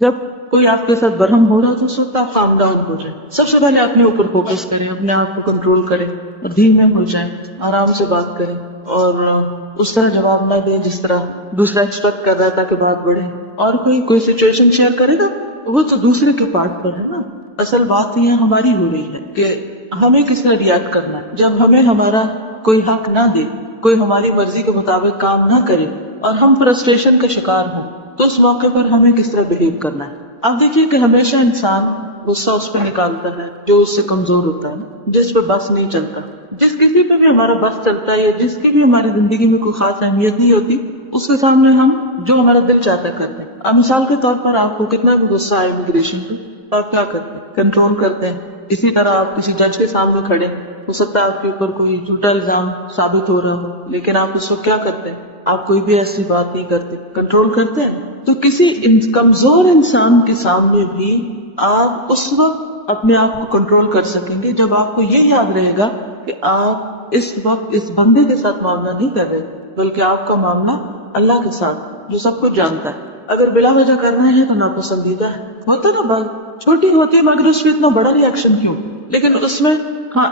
جب کوئی آپ کے ساتھ برہم ہو رہا تو اس وقت آپ کام ڈاؤن ہو جائیں. سب سے پہلے اپنے اوپر فوکس کریں، اپنے آپ کو کنٹرول کریں، دھیمے ہو جائیں، آرام سے بات کریں اور اس طرح جواب نہ دیں جس طرح دوسرا ایکسپیکٹ کر رہا ہے تاکہ بات بڑھے. اور کوئی سچویشن شیئر کرے گا وہ تو دوسرے کے پارٹ پر ہے نا. اصل بات یہ ہماری ہو رہی ہے کہ ہمیں کس طرح ریئیکٹ کرنا ہے. جب ہمیں ہمارا کوئی حق نہ دے، کوئی ہماری مرضی کے مطابق کام نہ کرے اور ہم فرسٹریشن کا شکار ہوں تو اس موقع پر ہمیں کس طرح بہیو کرنا ہے. اب دیکھیے کہ ہمیشہ انسان غصہ اس پہ نکالتا ہے جو اس سے کمزور ہوتا ہے، جس پہ بس نہیں چلتا. جس کسی پہ بھی ہمارا بس چلتا ہے یا جس کی بھی ہماری زندگی میں کوئی خاص اہمیت نہیں ہوتی، اس کے سامنے ہم جو ہمارا دل چاہتا ہے کرتے ہیں. اب مثال کے طور پر آپ کو کتنا بھی غصہ آئے امیگریشن پہ، آپ کیا کرتے ہیں؟ کنٹرول کرتے ہیں. اسی طرح آپ کسی جج کے سامنے کھڑے، ہو سکتا ہے آپ کے اوپر کوئی جھوٹا الزام ثابت ہو رہا ہو، لیکن آپ اس وقت کیا کرتے ہیں؟ آپ کوئی بھی ایسی بات نہیں کرتے، کنٹرول کرتے ہیں. تو کسی کمزور انسان کے سامنے بھی آپ اس وقت اپنے آپ کو کنٹرول کر سکیں گے جب آپ کو یہ یاد رہے گا کہ آپ اس وقت اس بندے کے ساتھ معاملہ نہیں کر رہے بلکہ آپ کا معاملہ اللہ کے ساتھ جو سب کچھ جانتا ہے. اگر بلا وجہ کرنا ہے تو ناپسندیدہ ہے، ہوتا نا بات چھوٹی ہوتی ہے مگر اس میں اتنا بڑا ریئیکشن کیوں؟ لیکن اس میں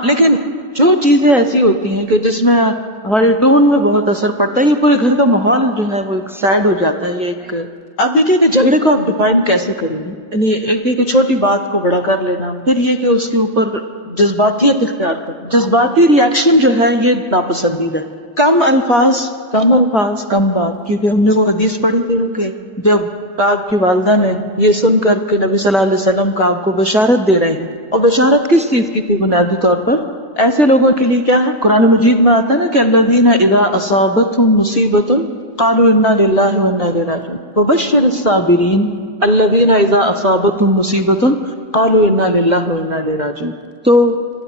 لیکن جو چیزیں ایسی ہوتی ہیں کہ جس میں ہمارے ٹون میں بہت اثر پڑتا ہے، یہ پورے گھر کا ماحول جو ہے وہ ایک سیڈ ہو جاتا ہے. یہ ایک اب دیکھیے کہ جھگڑے کو آپ ڈیفائن کیسے کریں گے. یعنی ایک چھوٹی بات کو بڑا کر لینا، پھر یہ کہ اس کے اوپر جذباتیت اختیار کرنا. جذباتی ریئیکشن جو ہے یہ ناپسندیدہ ہے. کم الفاظ کم بات، کیونکہ ہم نے وہ حدیث پڑھی تھی کہ جب کعب کی والدہ نے یہ سن کر کے نبی صلی اللہ علیہ وسلم کعب کو بشارت دے رہے ہیں، اور بشارت کس چیز کی تھی؟ بنیادی طور پر ایسے لوگوں کے لیے کیا ہے، قرآن مجید میں آتا ہے نا کہ الذین اذا اصابتهم مصیبۃ قالوا انا للہ وانا الیہ راجعون وبشر الصابرین الذین اذا اصابتهم مصیبۃ قالوا انا للہ وانا الیہ راجعون. تو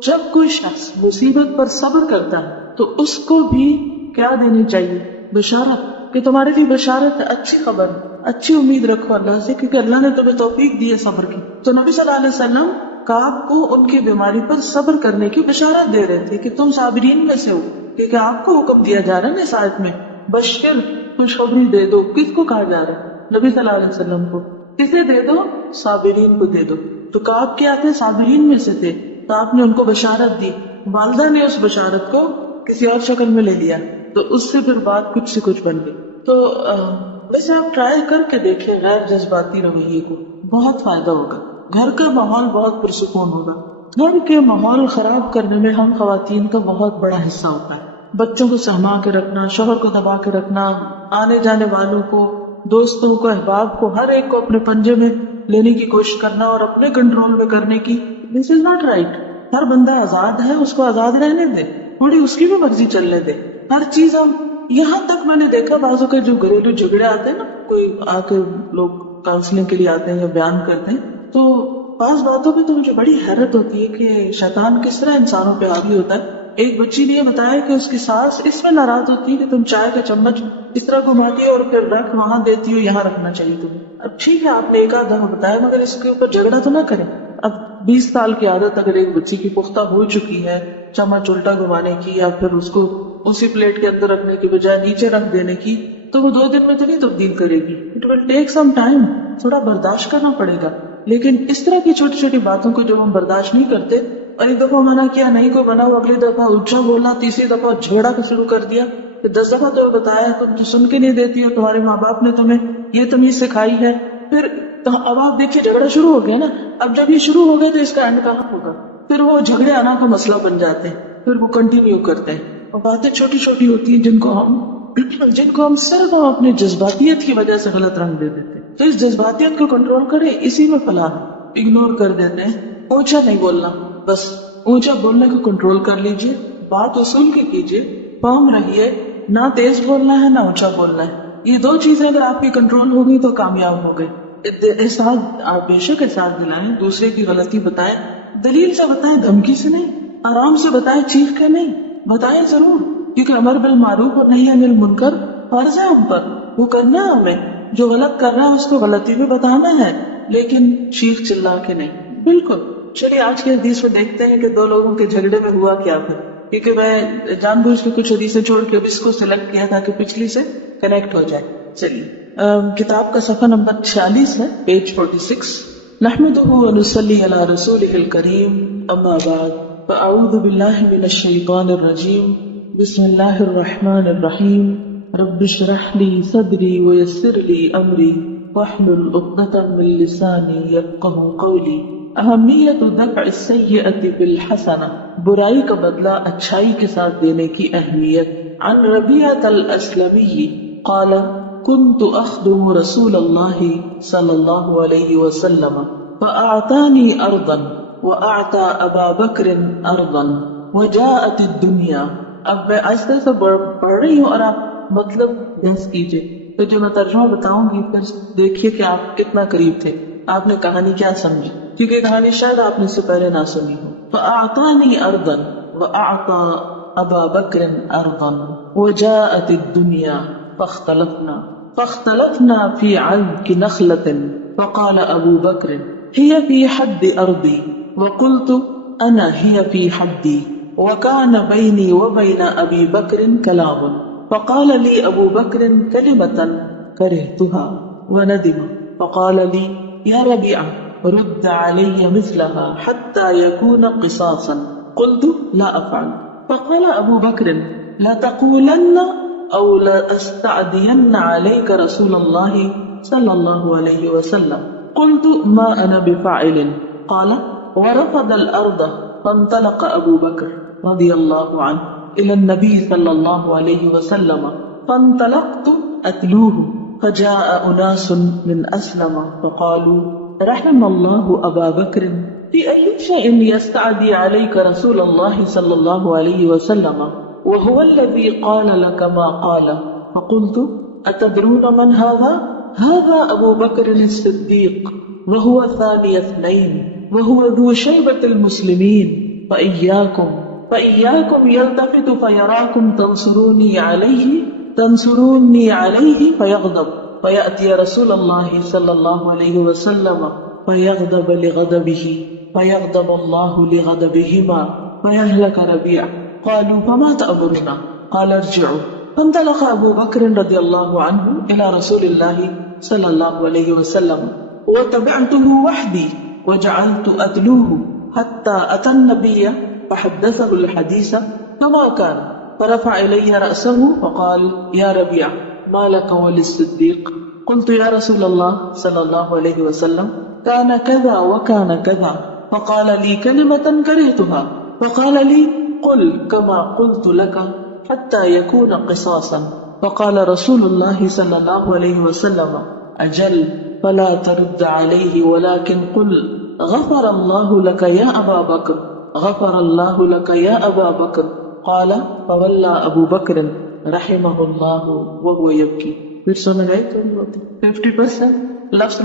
جب کوئی شخص مصیبت پر صبر کرتا ہے تو اس کو بھی کیا دینی چاہیے؟ بشارت، کہ تمہارے لیے بشارت ہے، اچھی خبر، اچھی امید رکھو اللہ سے، کیونکہ اللہ نے تمہیں توفیق دی ہے صبر کی. تو نبی صلی اللہ علیہ وسلم کعب کو ان کی بیماری پر صبر کرنے کی بشارت دے رہے تھے کہ تم صابرین میں سے ہو، کیونکہ آپ کو حکم دیا جا رہا ہے نا اس آیت میں بشر، خوشخبری دے دو. کس کو کہا جا رہا ہے؟ نبی صلی اللہ علیہ وسلم کو. کسے دے دو؟ صابرین کو دے دو. تو کعب کیا تھے؟ صابرین میں سے تھے، تو آپ نے ان کو بشارت دی. والدہ نے اس بشارت کو کسی اور شکل میں لے لیا تو اس سے پھر بات کچھ سے کچھ بن گئی. تو ویسے آپ ٹرائی کر کے دیکھیں غیر جذباتی رویے کو، بہت فائدہ ہوگا. گھر کا ماحول بہت پرسکون ہوگا. گھر کے ماحول خراب کرنے میں ہم خواتین کا بہت بڑا حصہ ہوتا ہے. بچوں کو سہما کے رکھنا، شوہر کو دبا کے رکھنا، آنے جانے والوں کو، دوستوں کو، احباب کو، ہر ایک کو اپنے پنجے میں لینے کی کوشش کرنا اور اپنے کنٹرول میں کرنے کی، دس از ناٹ رائٹ. ہر بندہ آزاد ہے، اس کو آزاد رہنے دے، تھوڑی اس کی بھی مرضی چلنے دے. ہر چیز ہم یہاں تک میں نے دیکھا بعضوں کے جو گھریلو جھگڑے آتے ہیں نا، کوئی آ کے لوگ کاؤنسلنگ کے لیے آتے ہیں یا بیان کرتے ہیں، تو بعض باتوں پہ تو مجھے بڑی حیرت ہوتی ہے کہ شیطان کس طرح انسانوں پہ حاوی ہوتا ہے. ایک بچی نے یہ بتایا کہ اس کی ساس اس میں ناراض ہوتی ہے کہ تم چائے کا چمچ اس طرح گھماتی ہو اور پھر رکھ وہاں دیتی ہو، یہاں رکھنا چاہیے تمہیں. اب ٹھیک ہے آپ نے ایک آدھ دفعہ بتایا مگر اس کے اوپر جھگڑا تو نہ کریں. اب 20 سال کی عادت اگر ایک بچی کی پختہ ہو چکی ہے چمچ الٹا گھمانے کی یا پھر اس کو اسی پلیٹ کے اندر رکھنے کی بجائے نیچے رکھ دینے کی، تو وہ 2 دن میں تو نہیں تبدیل کرے گی. It will take some time, تھوڑا برداشت کرنا پڑے گا. لیکن اس طرح کی چھوٹی چھوٹی باتوں کو جب ہم برداشت نہیں کرتے اور ایک دفعہ منع کیا نہیں کوئی بنا، اگلی دفعہ اونچا بولنا، تیسری دفعہ جھگڑا کا شروع کر دیا، پھر 10 دفعہ تو بتایا تم تو سن کے نہیں دیتی ہو، تمہارے ماں باپ نے تمہیں یہ تمیز سکھائی ہے. پھر اب آپ دیکھیے جھگڑا شروع ہو گیا نا. اب جب یہ شروع ہو گیا تو اس کا اینڈ کہاں ہوگا؟ پھر وہ جھگڑے آنا کا مسئلہ بن جاتے ہیں، پھر وہ کنٹینیو کرتے ہیں. اور باتیں چھوٹی چھوٹی ہوتی ہیں جن کو ہم صرف ہم اپنی جذباتیت کی وجہ سے غلط رنگ دے دیتے ہیں. تو اس جذباتیت کو کنٹرول کریں، اسی میں فلاح ہے. اگنور کر دیتے ہیں، اونچا نہیں بولنا، بس اونچا بولنے کو کنٹرول کر لیجئے، بات اصول کی کیجئے، فارم رہیے، نہ تیز بولنا ہے نہ اونچا بولنا ہے. یہ 2 چیزیں اگر آپ کی کنٹرول ہو گئی تو کامیاب ہو گئے. احساس، آپ بے شک احساس دلائیں، دوسرے کی غلطی بتائیں، دلیل سے بتائیں، دھمکی سے نہیں، آرام سے بتائیں، چیخ کے نہیں، بتائیں ضرور، کیونکہ امر بالمعروف اور نہی عن المنکر فرض ہے ہم پر، وہ کرنا ہے ہمیں. جو غلط کر رہا ہے اس کو غلطی بھی بتانا ہے، لیکن چیخ چلا کے نہیں. بالکل. چلیے آج کے حدیث میں دیکھتے ہیں کہ 2 لوگوں کے جھگڑے میں ہوا کیا تھا، کیونکہ میں جان بوجھ کے کچھ حدیثیں چھوڑ کے اب اس کو سلیکٹ کیا تھا کہ پچھلی سے کنیکٹ ہو جائے. چلیے کتاب کا صفحہ نمبر 46 ہے، پیج 46. نحمده ونصلي على رسوله الكريم، اما بعد، فاعوذ باللہ من الشیطان الرجیم، بسم اللہ الرحمن الرحیم، رب اشرح لي صدری ويسر لي امری واحلل عقدۃ من لسانی یفقهوا قولی. اہمیت دفع السیئۃ بالحسنہ، برائی کا بدلہ اچھائی کے ساتھ دینے کی اہمیت. عن ربیعۃ الاسلمی قال كنت أخدم رسول الله صلى الله عليه وسلم فأعطاني أرضا وأعطى أبا بكر أرضا وجاءت الدنيا. اب میں آہستہ سے پڑھ رہی ہوں اور آپ مطلب گیس کیجئے، تو جو میں ترجمہ بتاؤں گی پھر دیکھیے کہ آپ کتنا قریب تھے، آپ نے کہانی کیا سمجھی، کیونکہ کہانی شاید آپ نے اس سے پہلے نہ سنی ہو. فأعطاني أرضا وأعطى أبا بكر أرضا وجاءت الدنيا فاختلفنا في عذق نخلة فقال أبو بكر هي في حد أرضي وقلت أنا هي في حدي وكان بيني وبين أبي بكر كلام فقال لي أبو بكر كلمة كرهتها وندم فقال لي يا ربيعة رد علي مثلها حتى يكون قصاصا. قلت لا أفعل. فقال أبو بكر لا تقولن او لأستعدين عليك رسول الله صلى الله عليه وسلم. قلت ما انا بفاعل. قال ورفض الارض فانطلق ابو بكر رضي الله عنه الى النبي صلى الله عليه وسلم فانطلقت اتلوه فجاء اناس من اسلم فقالوا رحم الله ابا بكر في اي شيء يستعدي عليك رسول الله صلى الله عليه وسلم وهو الذي قال لك ما قال. فقلت أتدرون من هذا؟ هذا أبو بكر الصديق وهو ثاني اثنين وهو ذو شيبة المسلمين. فإياكم يلتفت فيراكم تنصروني عليه فيغضب فيأتي رسول الله صلى الله عليه وسلم فيغضب الله لغضبهما فيهلك ربيع. قالوا فما تأمرنا؟ قال ارجعوا. فانطلق أبو بكر رضي الله عنه إلى رسول الله صلى الله عليه وسلم وتبعته وحدي وجعلت أتلوه حتى أتى النبي فحدثه الحديث كما كان فرفع إلي رأسه فقال يا ربيع ما لك وللصديق؟ قلت يا رسول الله صلى الله عليه وسلم كان كذا وكان كذا. فقال لي كلمة كرهتها فقال لي قل كما قلت لك حتى يكون قصاصا. فقال رسول الله صلى الله عليه وسلم أجل فلا ترد عليه ولكن قل غفر الله لك يا أبا بكر غفر الله لك يا أبا بكر. قال فولى أبو بكر رحمه الله وهو يبكي. پھر سن رہے تو 50% لفظ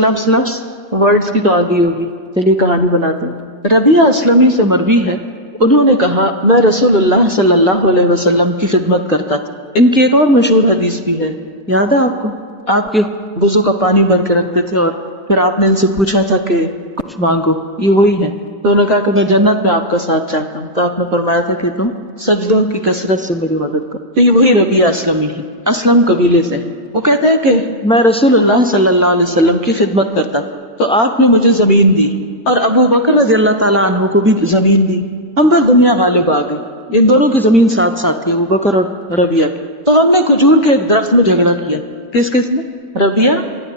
ورڈز کی تو آگئی ہوگی. چلیے کہانی بناتے ہیں. ربیعہ اسلمی سے مروی ہے، انہوں نے کہا میں رسول اللہ صلی اللہ علیہ وسلم کی خدمت کرتا تھا. ان کی ایک اور مشہور حدیث بھی ہے، یاد ہے آپ کو؟ آپ کے وضو کا پانی بھر کے رکھتے تھے اور پھر آپ نے ان سے پوچھا تھا کہ کچھ مانگو، یہ وہی ہے. تو انہوں نے کہا کہ میں جنت میں آپ کا ساتھ چاہتا ہوں. تو آپ نے فرمایا تھا کہ تم سجدوں کی کثرت سے میری مدد کرو. تو یہ وہی ربیعہ اسلمی ہے، اسلم قبیلے سے. وہ کہتے ہیں کہ میں رسول اللہ صلی اللہ علیہ وسلم کی خدمت کرتا تو آپ نے مجھے زمین دی اور ابو بکر رضی اللہ تعالیٰ عنہ کو بھی زمین دی. ہم پر دنیا غالب آ گئی. ان دونوں کی زمین ساتھ ساتھ تھی، ابو بکر اور ربیعہ کی. تو ہم نے کھجور کے ایک درخت میں جھگڑا کیا. کس نے؟ ربیعہ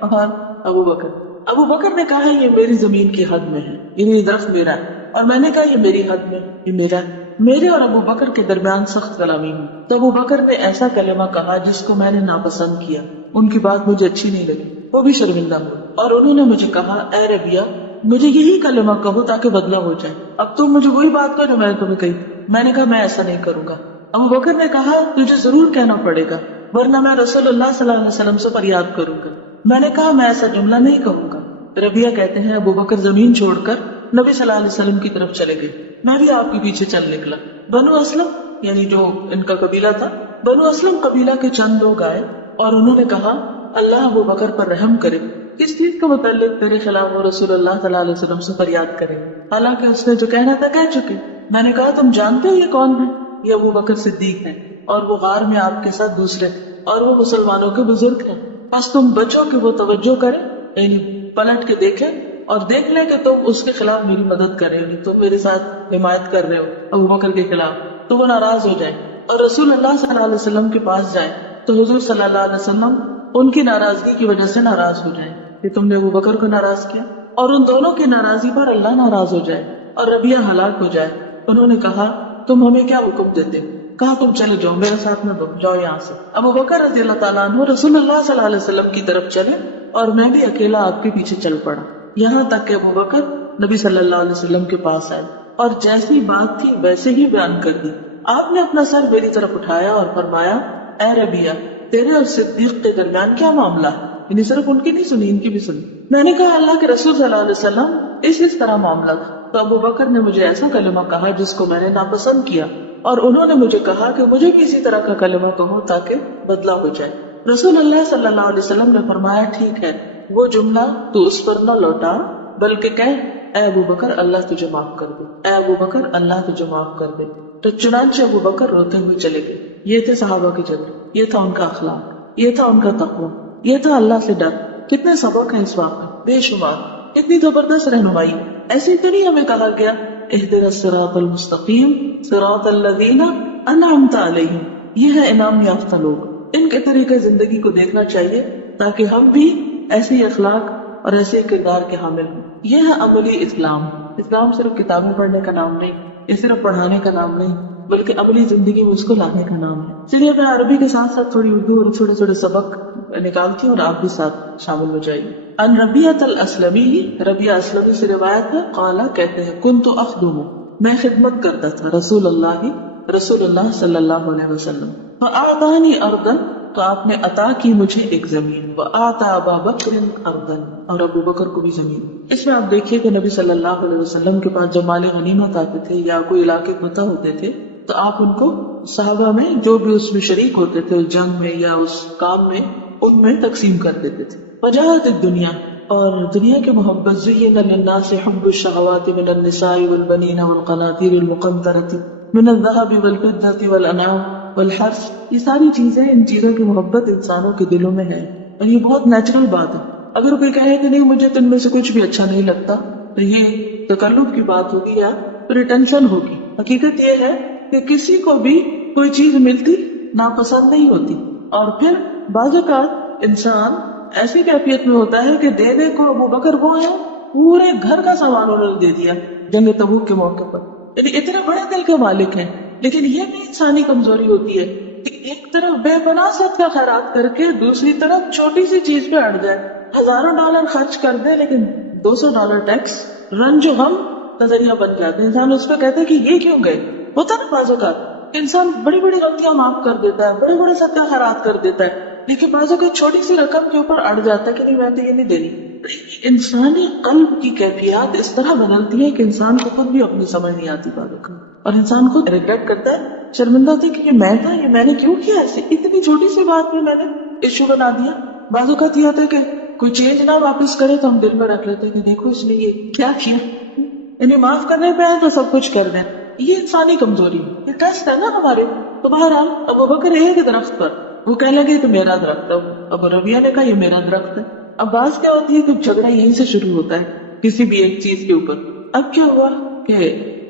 اور ابو بکر. ابو بکر نے کہا یہ میری زمین کی حد میں ہے، یہ درخت میرا ہے، اور میں نے کہا یہ میری حد میں، یہ میرا ہے. میرے اور ابو بکر کے درمیان سخت کلامی ہوئی. تو ابو بکر نے ایسا کلمہ کہا جس کو میں نے ناپسند کیا. ان کی بات مجھے اچھی نہیں لگی، وہ بھی شرمندہ ہوئے اور انہوں نے مجھے کہا اے ربیعہ مجھے یہی کلمہ کہو تاکہ بدلہ ہو جائے. اب تم مجھے وہی بات کہو جو میں نے تمہیں کہی. میں نے کہا میں ایسا نہیں کروں گا. ابو بکر نے کہا تجھے ضرور کہنا پڑے گا ورنہ میں رسول اللہ صلی اللہ علیہ وسلم سے فریاد کروں گا. میں نے کہا میں ایسا جملہ نہیں کہوں گا. ربیعہ کہتے ہیں ابو بکر زمین چھوڑ کر نبی صلی اللہ علیہ وسلم کی طرف چلے گئے. میں بھی آپ کے پیچھے چل نکلا. بنو اسلم یعنی جو ان کا قبیلہ تھا، بنو اسلم قبیلہ کے چند لوگ آئے اور انہوں نے کہا اللہ ابو بکر پر رحم کرے. کس چیز کے متعلق؟ تیرے خلاف وہ رسول اللہ صلی اللہ علیہ وسلم سے فریاد کرے. حالانکہ اس نے جو کہنا تھا کہہ چکے. میں نے کہا تم جانتے ہو یہ کون ہے؟ یہ ابو بکر صدیق ہے اور وہ غار میں آپ کے ساتھ دوسرے اور وہ مسلمانوں کے بزرگ ہیں. بس تم بچو کہ وہ توجہ کرے، یعنی پلٹ کے دیکھے اور دیکھ لے کہ تم اس کے خلاف میری مدد کر رہے ہو، تم میرے ساتھ حمایت کر رہے ہو ابو بکر کے خلاف، تو وہ ناراض ہو جائے اور رسول اللہ صلی اللہ علیہ وسلم کے پاس جائے تو حضور صلی اللہ علیہ وسلم ان کی ناراضگی کی وجہ سے ناراض ہو جائے کہ تم نے ابو بکر کو ناراض کیا، اور ان دونوں کی ناراضی پر اللہ ناراض ہو جائے اور ربیہ ہلاک ہو جائے۔ انہوں نے کہا تم ہمیں کیا حکم دیتے؟ کہا تم چلے جاؤ، میرے ساتھ نہ دو، جاؤ یہاں سے۔ ابو بکر رضی اللہ تعالیٰ عنہ رسول اللہ صلی اللہ علیہ وسلم کی طرف چلے اور میں بھی اکیلا آپ کے پیچھے چل پڑا، یہاں تک کہ ابو بکر نبی صلی اللہ علیہ وسلم کے پاس آئے اور جیسی بات تھی ویسے ہی بیان کر دی۔ آپ نے اپنا سر میری طرف اٹھایا اور فرمایا اے ربیہ، تیرے اور صدیق کے درمیان کیا معاملہ ہے؟ یعنی صرف ان کی نہیں سنی، ان کی بھی سنی۔ میں نے کہا اللہ کے رسول صلی اللہ علیہ وسلم اس طرح معاملہ تھا تو ابو بکر نے مجھے ایسا کلمہ کہا جس کو میں نے ناپسند کیا، اور انہوں نے مجھے کہا کہ مجھے بھی اسی طرح کا کلمہ کہو تاکہ بدلہ ہو جائے۔ رسول اللہ صلی اللہ علیہ وسلم نے فرمایا ٹھیک ہے، وہ جملہ تو اس پر نہ لوٹا بلکہ کہہ اے ابو بکر اللہ تجھے معاف کر دے، اے ابو بکر اللہ تجھے معاف کر دے۔ تو چنانچہ ابو بکر روتے ہوئے چلے گئے۔ یہ تھے صحابہ کی جذبے، یہ تھا ان کا اخلاق، یہ تھا ان کا تقویٰ، یہ تھا اللہ سے ڈر۔ کتنے سبق ہیں اس واقعے، بے شمار، کتنی زبردست رہنمائی۔ ایسے تو نہیں ہمیں کہا گیا اہدنا الصراط المستقیم صراط الذین انعمت علیہم، یہ ہے انعام یافتہ لوگ، ان کے طریقے زندگی کو دیکھنا چاہیے تاکہ ہم بھی ایسی اخلاق اور ایسے کردار کے حامل ہوں۔ یہ ہے عملی اسلام۔ اسلام صرف کتابیں پڑھنے کا نام نہیں، یہ صرف پڑھانے کا نام نہیں، بلکہ عملی زندگی میں اس کو لانے کا نام ہے۔ چلیے میں عربی کے ساتھ ساتھ تھوڑی اردو اور چھوٹے چھوٹے سبق نکالتی ہوں اور آپ بھی ساتھ شامل ہو جائیے۔ ان ربیعۃ الاسلمی، ربیعہ اسلمی سے روایت ہے، قال کہتے ہیں کنت اخدم، میں خدمت کرتا تھا رسول اللہ صلی اللہ علیہ وسلم، فاعطانی ارضا، تو آپ نے عطا کی مجھے ایک زمین، واعطى ابا بکر ارضا، اور ابو بکر کو بھی زمین۔ اس میں آپ دیکھیے کہ نبی صلی اللہ علیہ وسلم کے پاس جب مال غنیمت آتے تھے یا کوئی علاقے فتح ہوتے تھے تو آپ ان کو صحابہ میں جو بھی اس میں شریک ہوتے تھے اس جنگ میں یا اس کام میں، ان میں تقسیم کر دیتے تھے۔ وجاہت الدنیا، اور دنیا کی محبت، زین للناس حب الشہوات من النساء والبنین والقناطیر المقنطرة من الذهب والفضة والانعام والحرث، یہ ساری چیزیں، ان چیزوں کی محبت انسانوں کے دلوں میں ہے، اور یہ بہت نیچرل بات ہے۔ اگر کوئی کہے کہ نہیں مجھے تو ان میں سے کچھ بھی اچھا نہیں لگتا تو یہ تکلف کی بات ہوگی یا پریٹینشن ہوگی۔ حقیقت یہ ہے کہ کسی کو بھی کوئی چیز ملتی ناپسند نہیں ہوتی، اور پھر بعض اوقات انسان ایسی کیفیت میں ہوتا ہے کہ دے دے کو ابو بکر وہ ہے، پورے گھر کا سامان انہوں نے دے دیا جنگ تبوک کے موقع پر، یعنی اتنے بڑے دل کے مالک ہیں۔ لیکن یہ بھی انسانی کمزوری ہوتی ہے کہ ایک طرف بے پناہ صدقہ خیرات کر کے دوسری طرف چھوٹی سی چیز پہ اڑ جائے، ہزاروں ڈالر خرچ کر دے لیکن $200 ٹیکس، رنج و غم نظریہ بن جاتے ہیں۔ انسان اس پہ کہتے ہیں کہ یہ کیوں گئے، ہوتا نا بعض اوقات انسان بڑی بڑی غلطیاں معاف کر دیتا ہے، بڑے بڑے صدقہ خیرات کر دیتا ہے، لیکن بعض اوقات چھوٹی سی رقم کے اوپر اڑ جاتا ہے کہ نہیں میں تو یہ نہیں دینی۔ انسانی قلب کی کیفیات اس طرح بدلتی ہے کہ انسان کو خود بھی اپنی سمجھ نہیں آتی باتوں کا، اور انسان خود ریگریٹ کرتا ہے، شرمندہ ہوتا ہے کہ یہ میں تھا، یہ میں نے کیوں کیا ایسے، اتنی چھوٹی سی بات میں نے ایشو بنا دیا۔ بعض اوقات یہ ہوتا ہے کہ کوئی چینج نہ واپس کرے تو ہم دل میں رکھ لیتے ہیں کہ دیکھو اس نے یہ کیا کیا، یعنی معاف کرنے پہ ہے تو سب کچھ کر دیں۔ یہ انسانی کمزوری ہے، یہ ٹیسٹ ہے نا ہمارے۔ تو بہرحال ابو بکر ایک درخت پر، وہ کہنے لگے کہ میرا درخت ہے، ابو ربیہ نے کہا یہ میرا درخت ہے۔ اب بات کیا ہوتی ہے کہ جھگڑا یہیں سے شروع ہوتا ہے کسی بھی ایک چیز کے اوپر۔ اب کیا ہوا کہ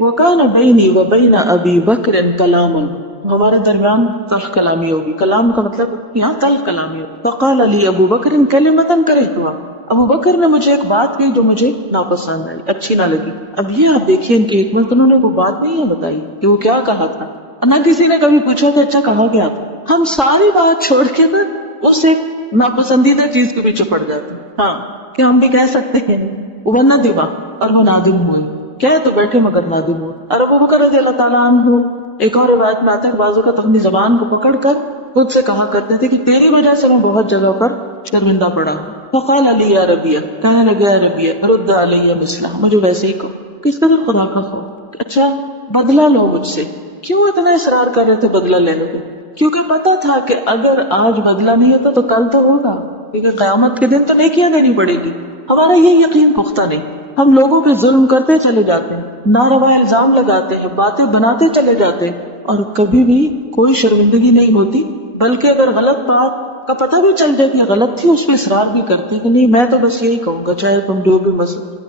وَكَانَ بَيْنِي وَبَيْنَ أَبِي بَكْرٍ كَلَامٌ، ہمارے درمیان تلخ کلامی ہوگی، کلام کا مطلب یہاں تلخ کلامی ہوگی۔ فَقَالَ لِي أَبُو بَكْرٍ كَلِمَةً كَرِهْتُهَا، ابو بکر نے مجھے ایک بات کہی جو مجھے ناپسند آئی، اچھی نہ لگی۔ اب یہ آپ دیکھیے ان کی حکمت، انہوں نے وہ بات نہیں ہے بتائی کہ وہ کیا کہا تھا، نہ کسی نے کبھی پوچھا کہ اچھا کہا گیا تھا۔ ہم ساری بات چھوڑ کے نا اس ایک ناپسندیدہ چیز کے پیچھے پڑ جاتے ہیں، ہاں کہ ہم بھی کہہ سکتے ہیں وہ ندیما، اور وہ نادم ہوئے، کہہ تو بیٹھے مگر نادم ہوئے۔ اور ابو بکر رضی اللہ تعالیٰ عنہ ایک اور روایت میں آتا ہے کہ بعض اوقات اپنی زبان کو پکڑ کر خود سے کہا کرتے تھے کہ تیری وجہ سے میں بہت جگہ پر شرمندہ پڑا۔ فقال علی یا ربیہ، کہنے لگا یا ربیہ رد علی مثلہ، مجھے ویسے ہی کہو۔ کس قدر خدا کا خوف، اچھا بدلہ لو مجھ سے، کیوں اتنا اصرار کر رہے تھے بدلہ لینے پہ؟ کیونکہ پتا تھا کہ اگر آج بدلہ نہیں ہوتا تو کل تو ہوگا، کیونکہ قیامت کے دن تو نیکیاں دینی پڑے گی۔ ہمارا یہ یقین پختہ نہیں، ہم لوگوں پہ ظلم کرتے چلے جاتے ہیں، ناروا الزام لگاتے ہیں، باتیں بناتے چلے جاتے ہیں، اور کبھی بھی کوئی شرمندگی نہیں ہوتی، بلکہ اگر غلط بات کا پتہ بھی چل جائے کہ غلط تھی، اس پہ اصرار بھی کرتے کہ نہیں میں تو بس یہی کہوں گا، چاہے تم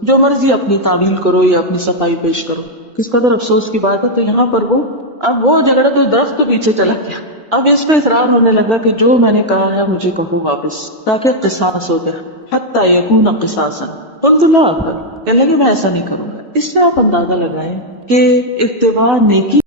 جو مرضی اپنی تعمیل کرو یا اپنی صفائی پیش کرو. کس قدر افسوس کی بات ہے. تو یہاں پر وہ جھگڑا تو درخت کے پیچھے چلا گیا. اب اس پہ اصرار ہونے لگا کہ جو میں نے کہا ہے مجھے کہو واپس، تاکہ قصاص ہو گیا. حتی یکون قصاصا خود لا کہنے لگے میں ایسا نہیں کروں گا. اس سے آپ اندازہ لگائیں کہ اتباع نیکی